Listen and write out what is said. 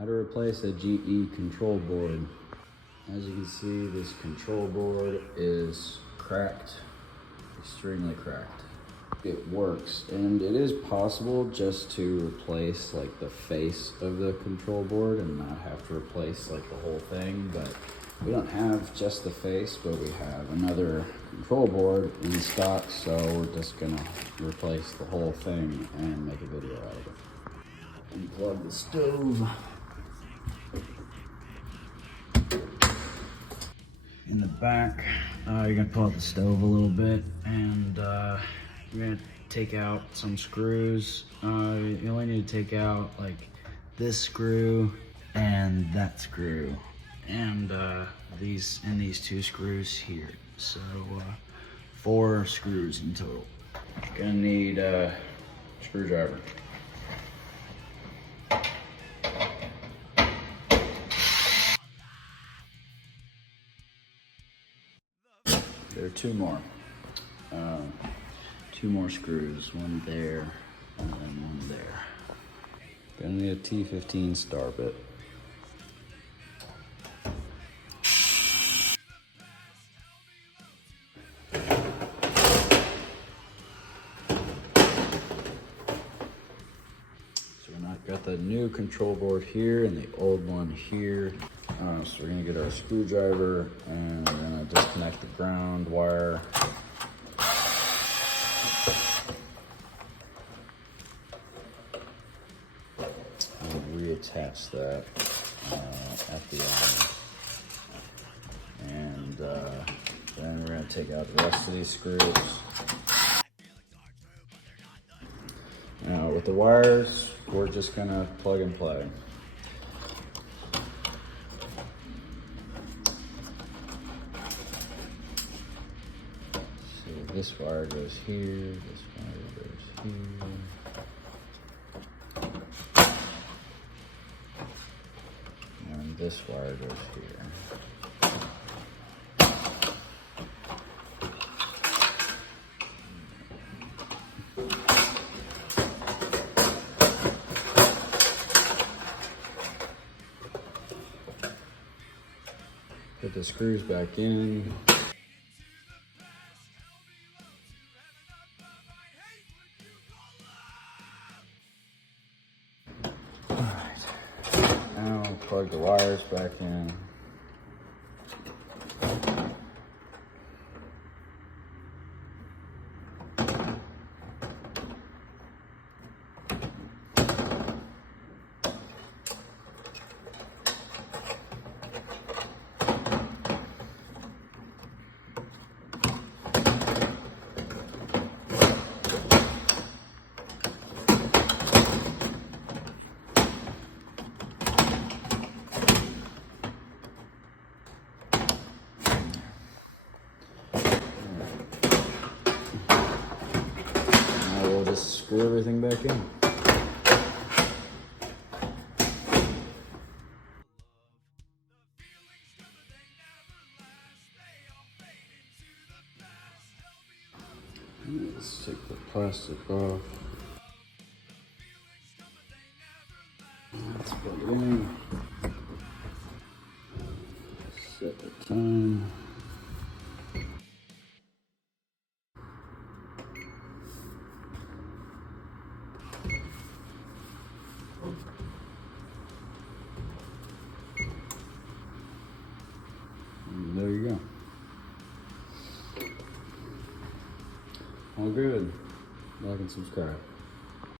How to replace a GE control board. As you can see, this control board is cracked, extremely cracked. It works, and it is possible just to replace like the face of the control board and not have to replace like the whole thing, but we don't have just the face, but we have another control board in stock, so we're just gonna replace the whole thing and make a video out of it. Unplug the stove. In the back, you're gonna pull out the stove a little bit, and you're gonna take out some screws. You only need to take out like this screw and that screw, and these two screws here. So 4 screws in total. You're gonna need a screwdriver. There are 2 more. 2 more screws, one there and then one there. Gonna need a T15 star bit. So we've got the new control board here and the old one here. So we're gonna get our screwdriver and we're gonna disconnect the ground wire. And reattach that at the end. And then we're gonna take out the rest of these screws. Now with the wires, we're just gonna plug and play. This wire goes here, this wire goes here, and this wire goes here. Put the screws back in. Plug the wires back in. Just screw everything back in. Let's take the plastic off. Let's put it in. Set the time. And there you go. All good. Like and subscribe.